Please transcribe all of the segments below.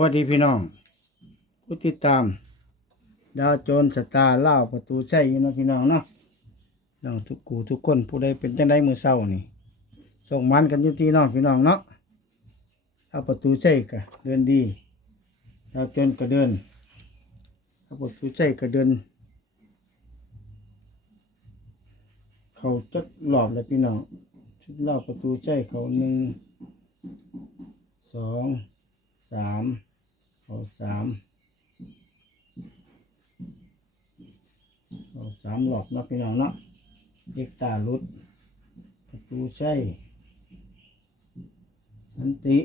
วัสดีพี่น้องผู้ติดตาม ดาวโจรสตาร์เล่าประตูใช่อยู่เนาะพี่น้องเนาะน้องทุกกูทุกคนผู้ใดเป็นจังไดมือเศร้านี่ส่งมันกันอยู่ที่เน้องพี่น้องเนาะถ้าประตูใช่ก็เดินดีดาวโจรก็เดินถ้าประตูใช่ก็เดิน เขาจักหลอบเลยพี่น้องชุดเล่าประตูใช่เขาหนึ่งสอง สามเขาสามเขาสามหลอบเนะพี่น้องเนาะเด็กตาลุด ประตูใช่สันติ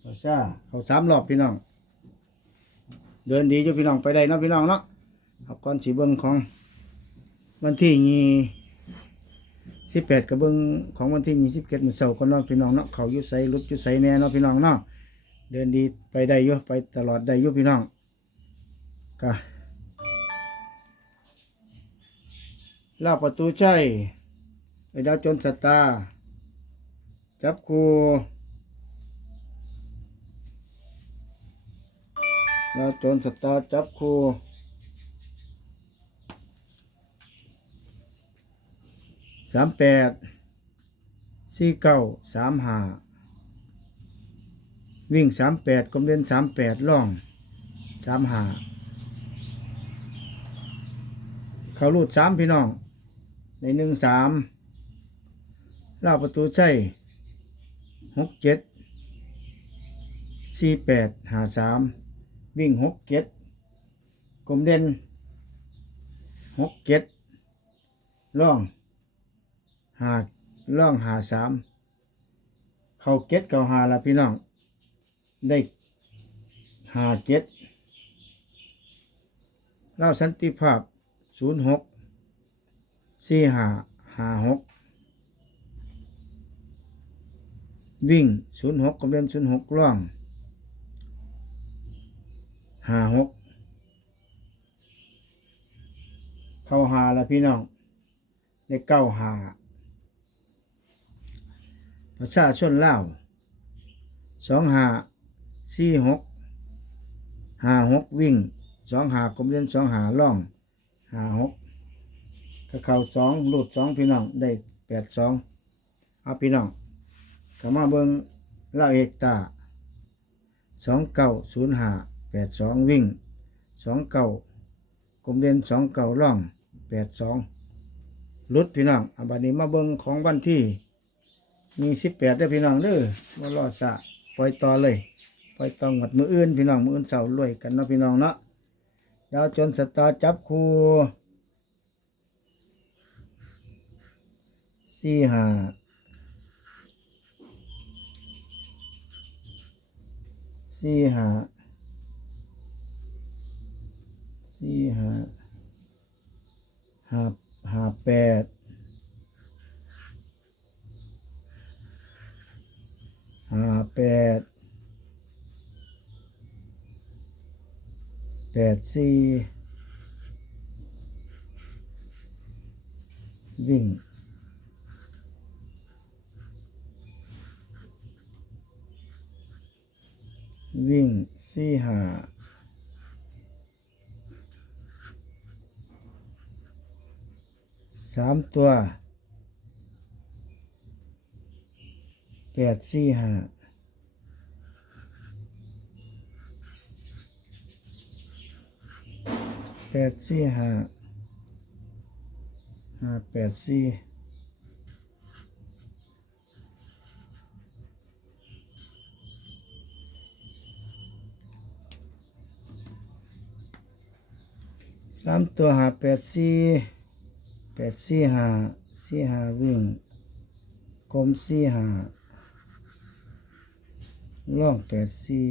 เขาชาเขาสามหลอบพี่น้อง เดินดีอยู่พี่น้องไปได้นะพี่น้องเนาะเอาก่อนสีเบิ้งของวันที่ยี่สิบแปดกับเบิ้งของวันที่ยี่สิบเจ็ดมือเสาร์ก็เนาะพี่น้องเนาะเขายู่ใส่รถอยู่ใส่แน่เนาะพี่น้องเนาะ เดินดีไปได้ยู่ไปตลอดได้ยู่พี่น้องก็ลาประตูใจไปดาวจนสตาร์จับครูดาวจนสตาร์จับครูสามแปดสี่เก้าสามห้า วิ่งสามแปดกลมเล่นสามแปดล่องสามหาเขารูดสามพี่น้อง ในหนึ่งสามล่าประตูใช่หกเจ็ดสี่แปดหาสามวิ่งหกเจ็ดกลมเด่นหกเจ็ดล่องหาล่องหาสามเขาเก็ตเขาหาละพี่น้อง ได้หาเก็ตเล่าสันติภาพศูนย์หกสี่หาหาหกวิ่งศูนย์หกกำเล่นศูนย์หกล่องหาหกเข้าหาและพี่น้องได้เก้าหาประชาชนเล่าสองหา สี่หกห้าหกวิ่งสองหากลมเล่นสองหาล่องหาหกกระเข่าสองลูดสองพี่น้องได้แปดสองเอาพี่น้องเข้ามาเบิ้งเล่าเอกตาสองเก้าศูนย์หาแปดสองวิ่งสองเก้ากลมเล่นสองเก้าล่องแปดสองลุดพี่น้องอันบัดนี้มาเบิ้งของวันที่มีสิบแปดเด้พี่น้องเด้อว่ารอสะปล่อยต่อเลย ปล่อยต่อหมดมืออื่นพี่น้องมืออื่นเสาร์รวยกันเนาะพี่น้องเนาะดาวจนสตาจับครูสี่ห้าสี่ห้าสี่ห้าห้าห้าแปดห้าแปด แปดสี่วิ่งวิ่งสี่ห้าสามตัวแปดสี่ห้า ปดสี่ห้าห้าแปดสี่สามตัวหาแปดสี่แปดสี่ห้าสี่ห้าวิ่งกลมสี่หาล่องแปดสี่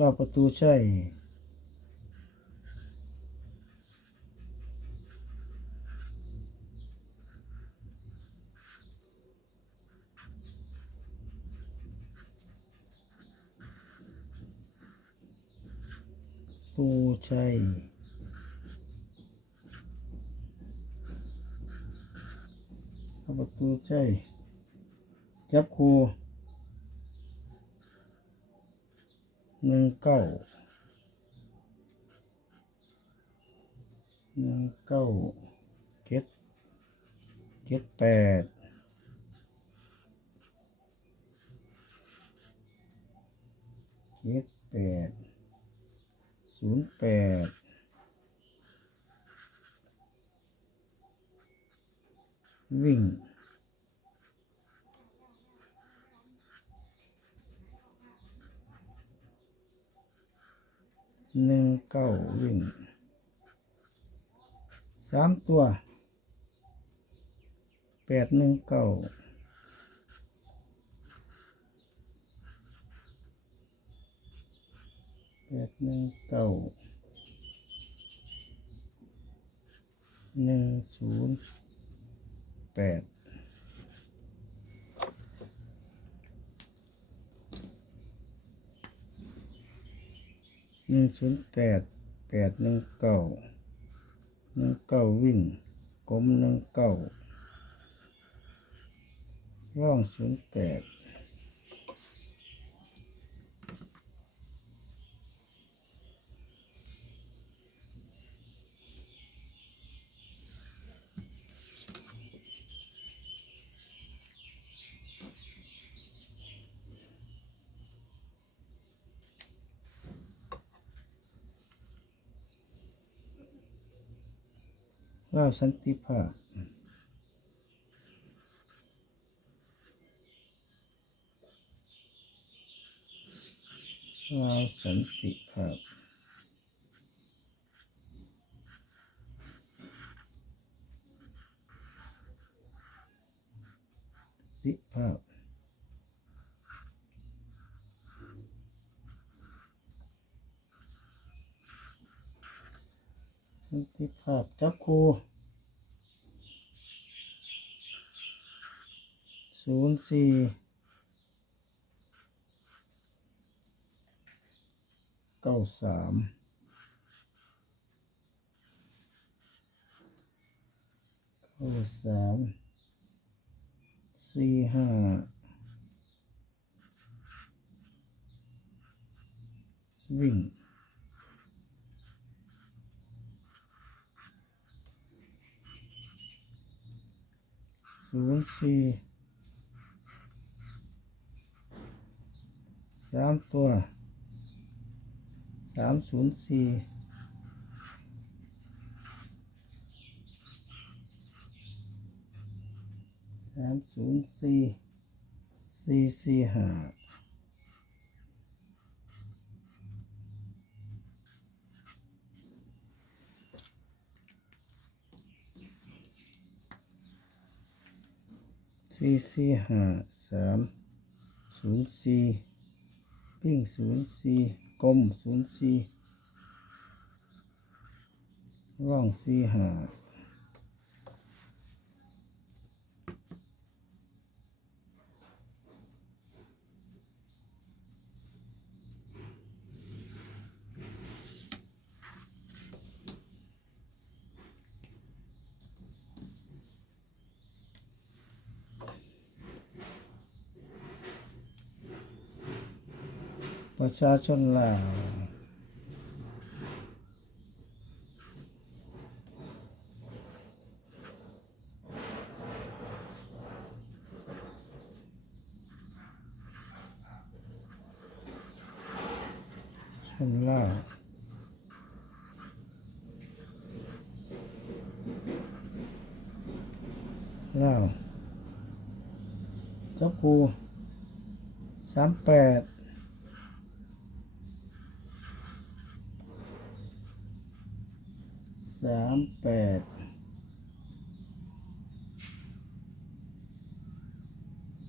รอบประตูใช่ผู้ใช่ประตูใช่จับครู หนึ่งเก้าหนึ่งเก้าเจ็ดเจ็ดแปดเจ็ดแปดศูนย์แปดวิ่ง หนึ่งเก้าวิ่งสามตัวแปดหนึ่งเก้าแปดหนึ่งเก้าหนึ่งศูนย์แปดห นึ่งศูนย์แปดแปดหนึ่งเก้าหนึ่งเก้าวิ่งกลมหนึ่งเก้าร่องศูนย์แปด เล่าสันติภาพเล่าสันติภาพสันติภาพ สันติภาพจักคูศูนย์สี่เก้าสามเก้าสามสี่ห้าวิ่ง ศูนย์สี่สามตัวสามศูนย์สี่สามศูนย์สี่สี่สี่ห้า สี่สี่ห้าสามศูนย์สี่ปิ้งศูนย์สี่กลมศูนย์สี่ร่องสี่ห้า ประชาชนลาวชนลาวลาวเจ้าคูสามแปด สามแปด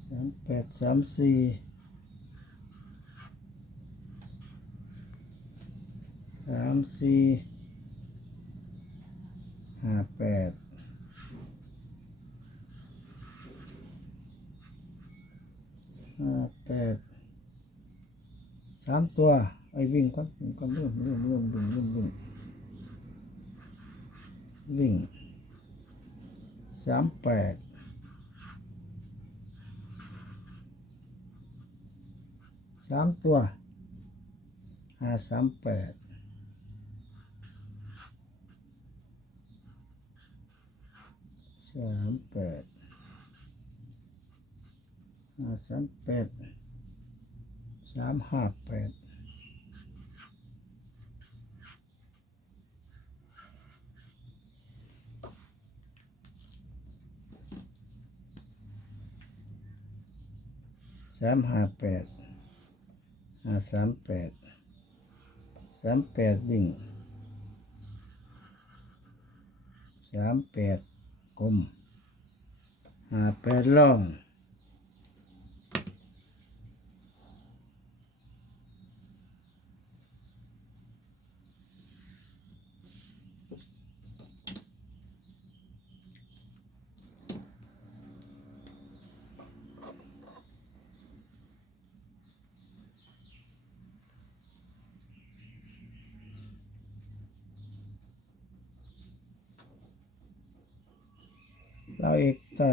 สามแปดสามสี่สามสี่ห้าแปดห้าแปดสามตัวไอ้วิ่งก่อนวิ่งก่อนเริ่มเริ่มเริ่มวิ่งเริ่ม วิ่งวิ่งสามแปดสามตัวห้าสามแปดสามแปดห้าสามแปดสามห้าแปด สามห้าแปดห้าสามแปดสามแปดวิ่งสามแปดกลมห้าแปดล่อง เราเอกตา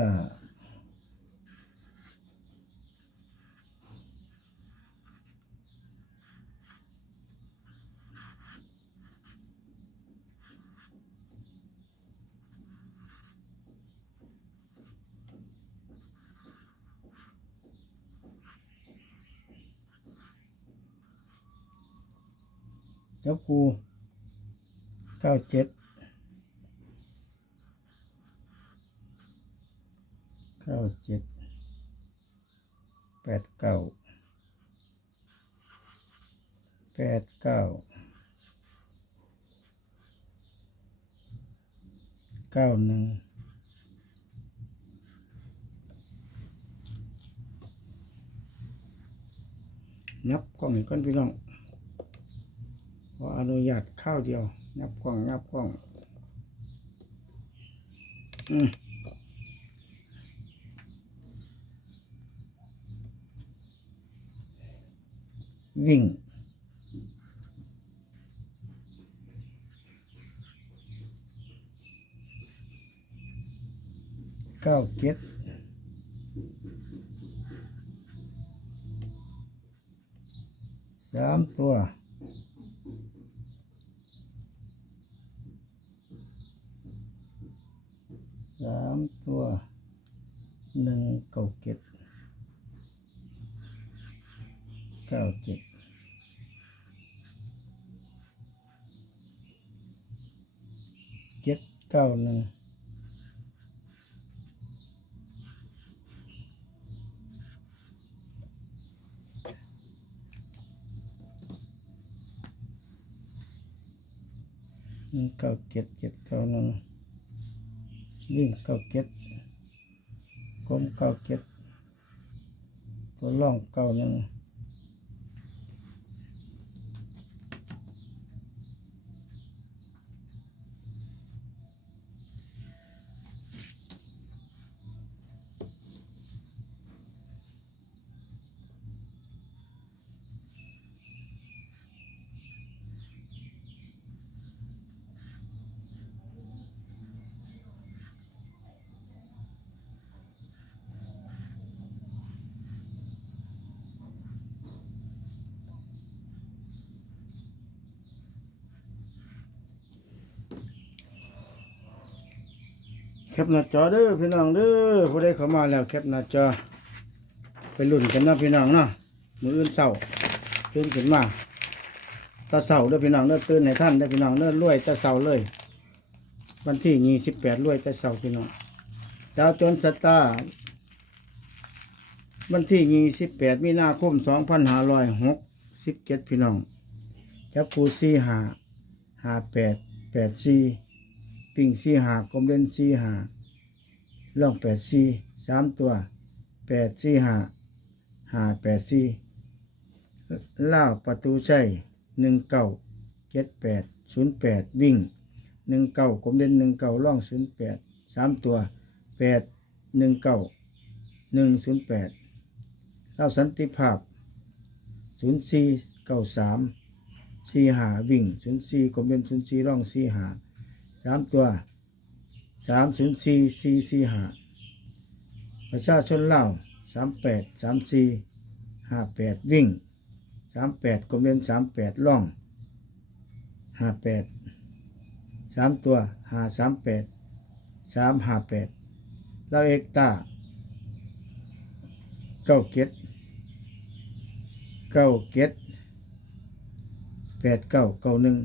เจ้ากูเก้าเจ็ด เก้าเจ็ดแป ดเก้าแปดเก้าเก้าหนึ่งนับกล้องอีกคนพี่น้องขออนุญาตข้าวเดียว นับกล้องนับกล้อง อืม วิ่ง เก้าเจ็ดสามตัวสามตัวหนึ่งเก้าเจ็ดเก้าเจ็ด เก้าหนึ่งหนึ่งเก้าเจ็ดเจ็ดเก้าหนึ่งวิ่งเก้าเจ็ดกลมเก้าเจ็ดตัวล่องเก้าหนึ่ง แคปหน้าจอเด้อพี่น้องเด้อผู้ใดเข้ามาแล้วแคปหน้าจอ ไปลุ้นกันนะพี่น้องเนาะมืออื่นเศร้าตื่นขึ้นมาตาเศร้าเด้อพี่น้องเด้อตื่นในท่านเด้อพี่น้องเด้อรวยตาเศร้าเลย วันที่ยี่สิบแปดรวยตาเศร้าพี่น้องดาวจนสตาร์วันที่ยี่สิบแปดมีนาคมสองพันห้าร้อยหกสิบเจ็ดพี่น้องจับคูสี่หาหาแปดแปดสี่ ปิ่งสี่หากลมเล่นสี่หาล่องแปดสี่สามตัวแปดสี่หาหาแปดสี่ล่าประตูใช่หนึ่งเก้าเจ็ดแปดศูนย์แปดวิ่งหนึ่งเก้ากลมเล่นหนึ่งเก้าล่องศูนย์แปดสามตัวแปดหนึ่งเก้าหนึ่งศูนย์แปดเล่าสันติภาพศูนย์สี่เก้าสามสี่หาวิ่งศูนย์สี่กลมเป็นศูนย์สี่ร่องสี่หา สามตัวสามศูนย์สี่สี่สี่หาประชาชนเล่าสามแปดสามสี่ห้าแปดวิ่งสามแปดกลมเป็นสามแปดร่องห้าแปดสามตัวห้าสามแปดสามห้าแปดเราเอกตาเก้าเก็ดเก้าเก็ดแปดเก้าเก้าหนึ่ง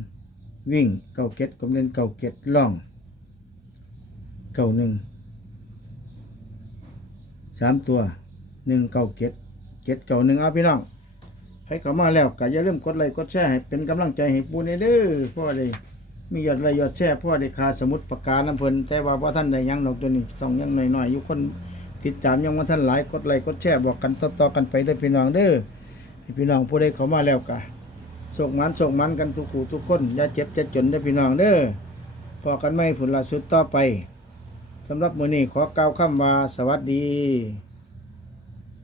วิ่งเก้าเก็ดกำเนินเก้าเก็ดล่องเก้าหนึ่งสามตัวหนึ่งเก้าเก็ดเก็ดเก้าหนึ่งเอาพี่น้องให้เข้ามาแล้วก็อย่าลืมกดไลค์กดแชร์ให้เป็นกำลังใจให้ปูในเด้อพ่อได้มียอดไลค์ยอดแชร์พ่อได้คาสมุดปากกาน้ำเพลินแต่ว่าพ่ท่านได้ยังดอกตัวนี้ส่องยังหน่อยๆอยู่คนติดตามยังว่าท่านหลายกดไลค์กดแชร์บอกกันต่อๆกันไปเด้อพี่น้องเด้อพี่น้องผู้ใดเข้ามาแล้วก็ ส่งมันส่งมันกันทุกขู่ทุกคนอย่าเจ็บจะจนได้อพี่น้องเด้อพอกันไม่ผลละสุดต่อไปสำหรับมือนี้ขอกล่าวคำว่าสวัสดี